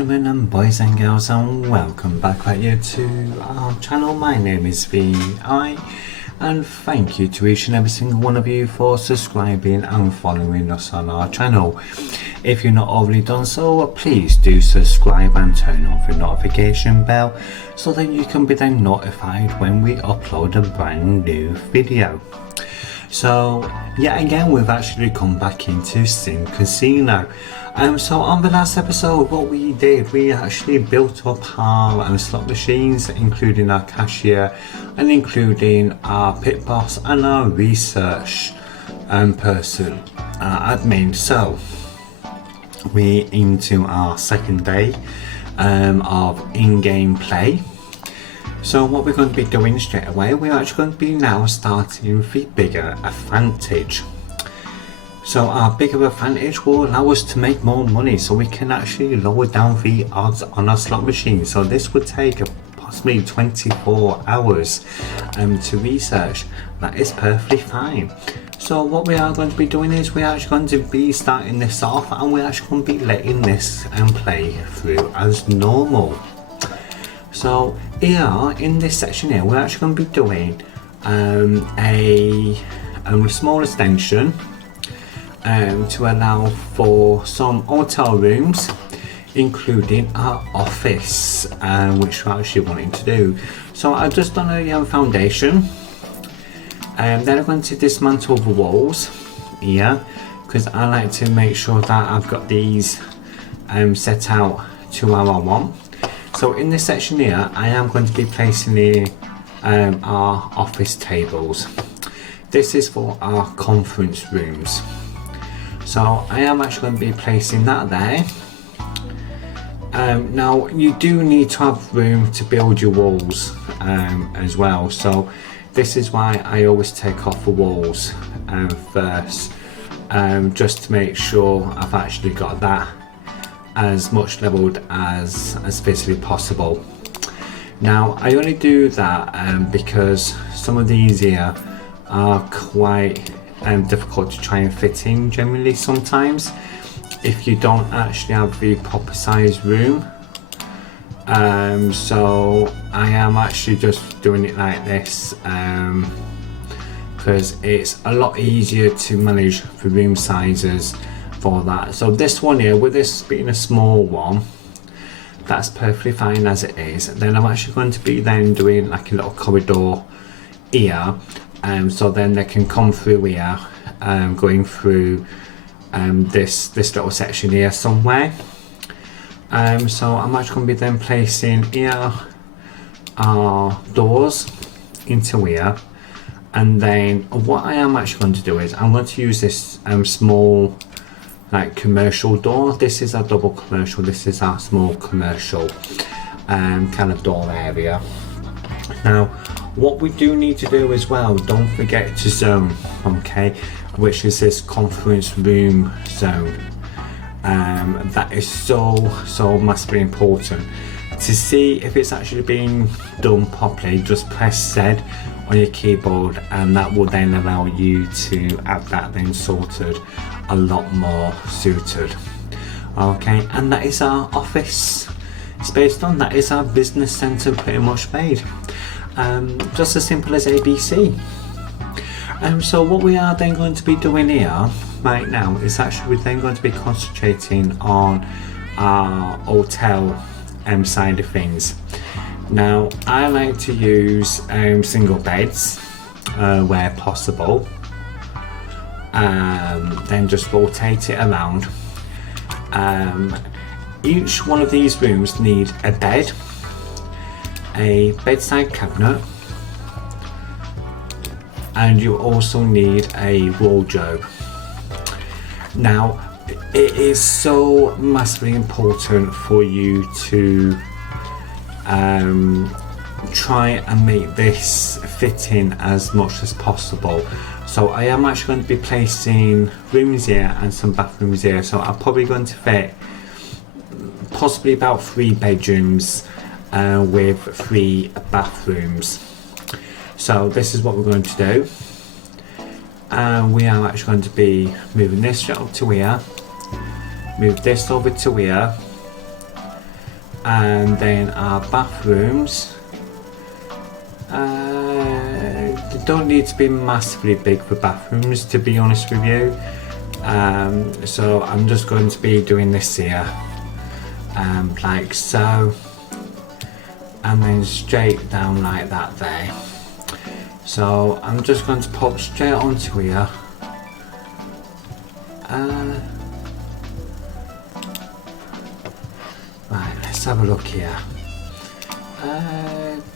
gentlemen and boys and girls, and welcome back right here to our channel. My name is VI, and thank you to each and every single one of you for subscribing and following us on our channel. If you're not already done so, please do subscribe and turn on the notification bell so that you can be then notified when we upload a brand new video. So yet again, we've actually come back into SimCasino. So on the last episode, what we did, we actually built up our slot machines, including our cashier and including our pit boss and our research person, admin. So we're into our second day of in-game play. So what we're going to be doing straight away, we're actually going to be now starting the bigger advantage. So our bigger advantage will allow us to make more money, so we can actually lower down the odds on our slot machine. So this would take possibly 24 hours to research. That is perfectly fine. So what we are going to be doing is we're actually going to be starting this off, and we're actually going to be letting this play through as normal. So here in this section here, we're actually going to be doing a small extension to allow for some hotel rooms, including our office, which we're actually wanting to do. So I've just done a foundation, and then I'm going to dismantle the walls here, because I like to make sure that I've got these set out to how I want. So in this section here, I am going to be placing in our office tables. This is for our conference rooms. So I am actually going to be placing that there. Now you do need to have room to build your walls as well. So this is why I always take off the walls first, just to make sure I've actually got that as much leveled as physically possible. Now I only do that because some of these here are quite difficult to try and fit in generally sometimes if you don't actually have the proper size room. So I am actually just doing it like this because it's a lot easier to manage the room sizes for that. So this one here, with this being a small one, that's perfectly fine as it is. Then I'm actually going to be then doing like a little corridor here, so then they can come through here, going through this little section here somewhere. So I'm actually going to be then placing here our doors into here, and then what I am actually going to do is I'm going to use this small like commercial door. This is our double commercial, this is our small commercial kind of door area. Now what we do need to do as well, don't forget to zone, okay, which is this conference room zone. That is so massively important. To see if it's actually being done properly, just press Z on your keyboard, and that will then allow you to have that then sorted a lot more suited. Okay, and that is our office space done. That is our business centre pretty much made. Just as simple as ABC. So what we are then going to be doing here right now is actually we're then going to be concentrating on our hotel side of things. Now I like to use single beds where possible, then just rotate it around. Each one of these rooms need a bed, a bedside cabinet, and you also need a wardrobe. Now it is so massively important for you to try and make this fit in as much as possible. So I am actually going to be placing rooms here and some bathrooms here, so I'm probably going to fit possibly about 3 bedrooms with 3 bathrooms. So this is what we're going to do. We are actually going to be moving this up to here, move this over to here, and then our bathrooms, they don't need to be massively big for bathrooms, to be honest with you. So I'm just going to be doing this here, like so, and then straight down like that there. So I'm just going to pop straight onto here. Right, let's have a look here.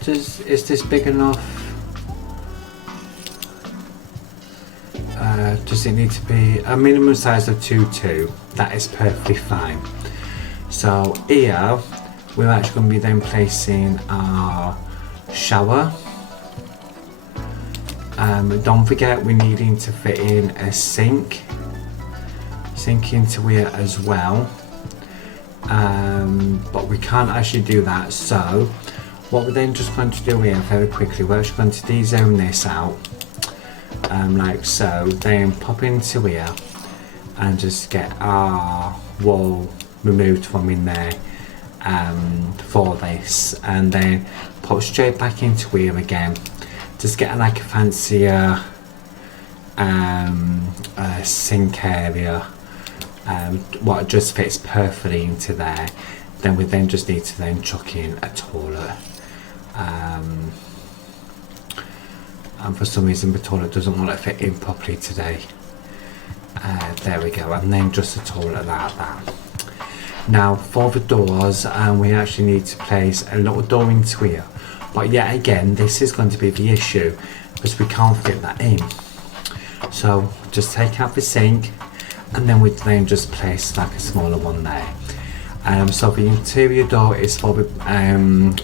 Is this big enough? Does it need to be a minimum size of 2.2? That is perfectly fine. So here we're actually going to be then placing our shower. Don't forget we're needing to fit in a sink into here as well. But we can't actually do that, so what we're then just going to do here very quickly, we're actually going to de-zone this out, like so, then pop into here and just get our wall removed from in there for this, and then pop straight back into here again, just get like a fancier sink area. What just fits perfectly into there. Then we then just need to then chuck in a toilet, and for some reason the toilet doesn't want to fit in properly today. There we go, and then just a toilet like that. Now for the doors, we actually need to place a little door into here, but yet again this is going to be the issue because we can't fit that in. So just take out the sink, and then we then just place like a smaller one there. So the interior door is for the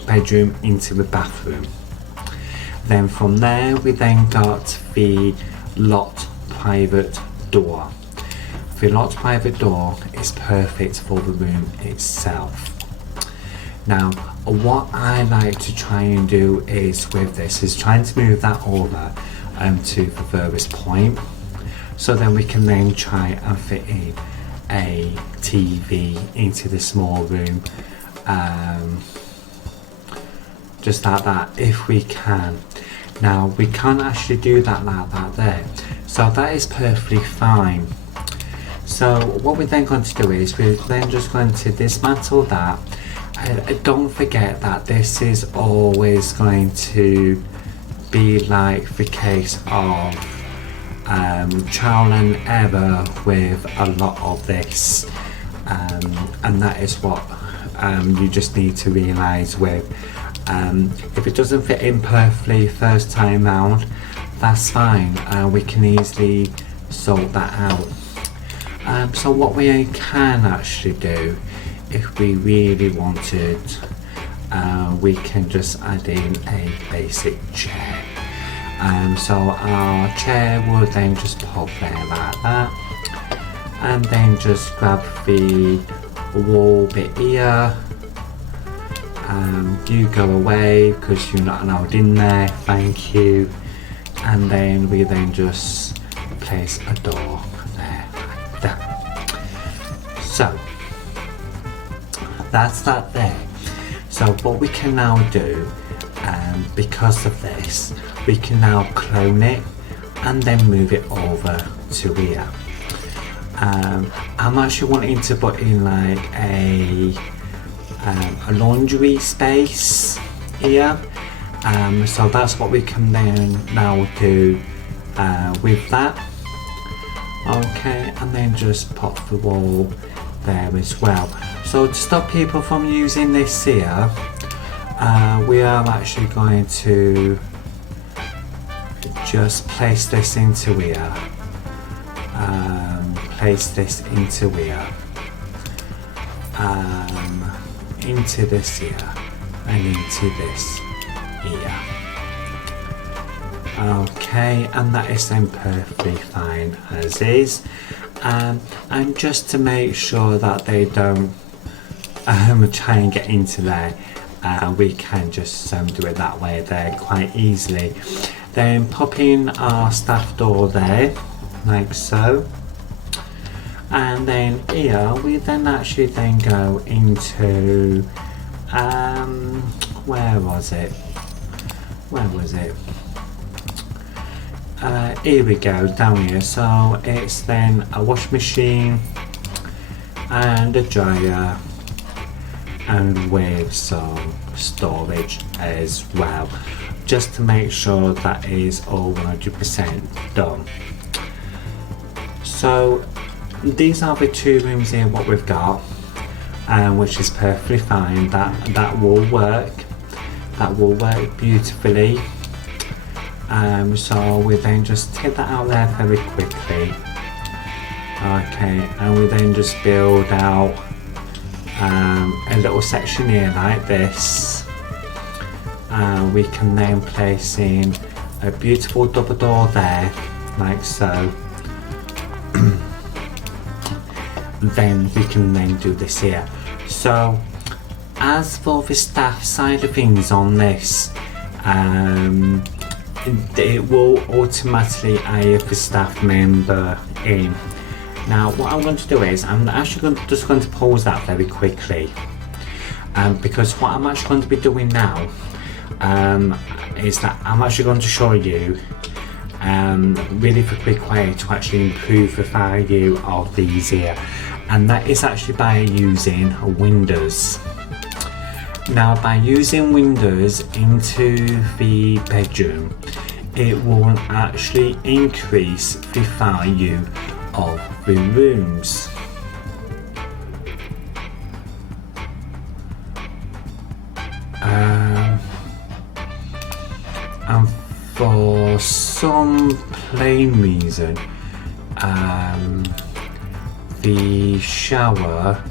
bedroom into the bathroom. Then from there we then got the locked private door. The locked private door is perfect for the room itself. Now what I like to try and do is with this is trying to move that over to the furthest point. So then we can then try and fit in a TV into the small room, just like that if we can. Now we can't actually do that like that there, so that is perfectly fine. So what we're then going to do is we're then just going to dismantle that. Don't forget that this is always going to be like the case of trial and error with a lot of this, and that is what you just need to realise with, if it doesn't fit in perfectly first time round, that's fine, we can easily sort that out. So what we can actually do, if we really wanted, we can just add in a basic chair. So our chair will then just pop there like that, and then just grab the wall bit here. You go away because you're not allowed in there, thank you. And then we then just place a door there like that. So that's that there. So what we can now do, because of this, we can now clone it and then move it over to here. I'm actually wanting to put in like a laundry space here, so that's what we can then now do with that. Okay, and then just pop the wall there as well. So to stop people from using this here, we are actually going to just place this into here, place this into here, into this here, and into this here. Okay, and that is then perfectly fine as is. And just to make sure that they don't try and get into there, we can just do it that way there quite easily. Then pop in our staff door there, like so. And then here we then actually then go into where was it? Here we go, down here. So it's then a washing machine and a dryer, and with some storage as well, just to make sure that is all 100% done. So these are the 2 rooms here what we've got, which is perfectly fine. That will work beautifully. So we then just take that out there very quickly. Okay, and we then just build out a little section here like this. We can then place in a beautiful double door there, like so. Then we can then do this here. So as for the staff side of things on this, it will automatically add the staff member in. Now what I'm going to do is I'm actually just going to pause that very quickly, because what I'm actually going to be doing now is that I'm actually going to show you really the quick way to actually improve the value of these here, and that is actually by using Windows. Now by using Windows into the bedroom, it will actually increase the value of the rooms. And for some plain reason, the shower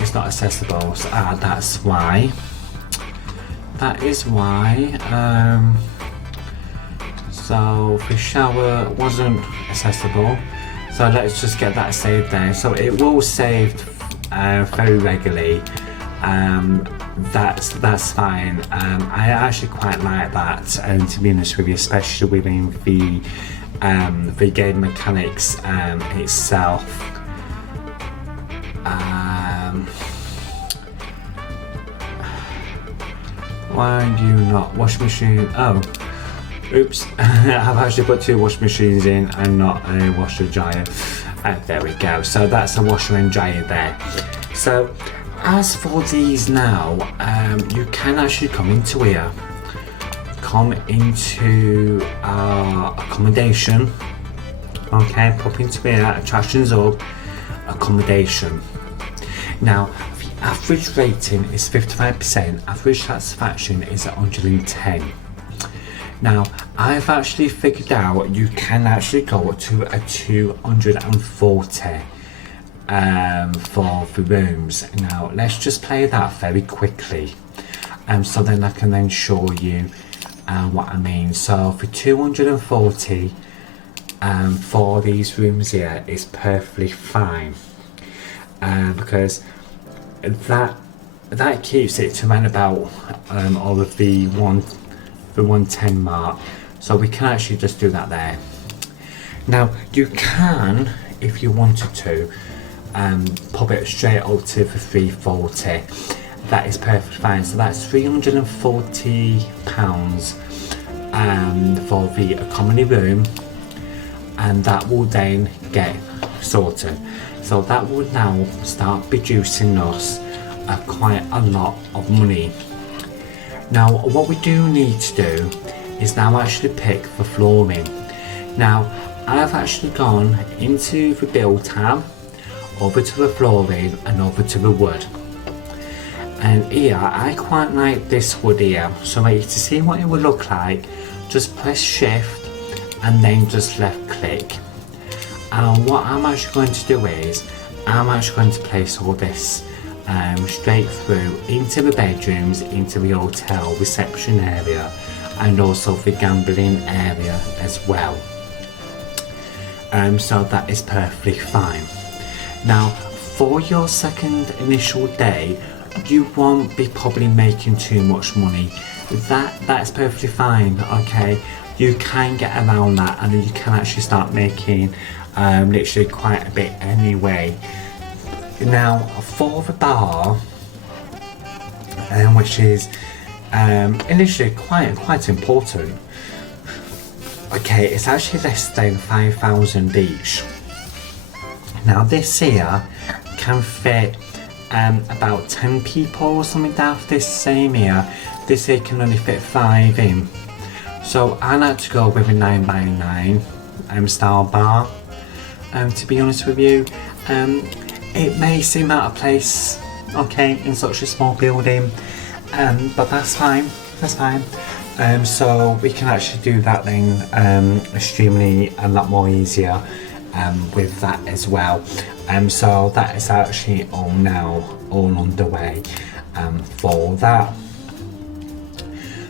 is not accessible. So, that's why. That is why. So the shower wasn't accessible. So let's just get that saved there. So it will save very regularly. That's fine. I actually quite like that, and to be honest with you, especially within the game mechanics itself. Why do you not wash machine? Oh, oops! I've actually put 2 wash machines in and not a washer dryer. There we go. So that's a washer and dryer there. So as for these now, you can actually come into here, come into accommodation. Okay, pop into here, attractions up, accommodation. Now the average rating is 55%, average satisfaction is 110. Now I've actually figured out you can actually go to a 240 for the rooms. Now let's just play that very quickly, so then I can then show you what I mean. So for 240 for these rooms here is perfectly fine, because that keeps it to around about all of the 110 mark. So we can actually just do that there. Now you can, if you wanted to, pop it straight up to the 340. That is perfectly fine. So that's £340 for the economy room, and that will then get sorted. So that would now start producing us quite a lot of money. Now what we do need to do is now actually pick the flooring. Now I've actually gone into the build tab, over to the flooring and over to the wood. And here I quite like this wood here. So to see what it would look like, just press shift and then just left click. And what I'm actually going to do is I'm actually going to place all this straight through into the bedrooms, into the hotel reception area, and also the gambling area as well. So that is perfectly fine. Now for your second initial day, you won't be probably making too much money. That's perfectly fine. Okay, you can get around that, and you can actually start making literally quite a bit anyway. Now for the bar, which is initially quite important. Okay, it's actually less than 5,000 each. Now this here can fit about 10 people or something like that. This same here, this here can only fit 5 in. So I like to go with a 9x9 style bar. To be honest with you, it may seem out of place, okay, in such a small building, but that's fine. So we can actually do that then extremely a lot more easier with that as well. So that is actually all underway for that.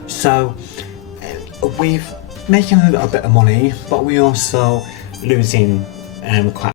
So we've making a little bit of money, but we also losing quite.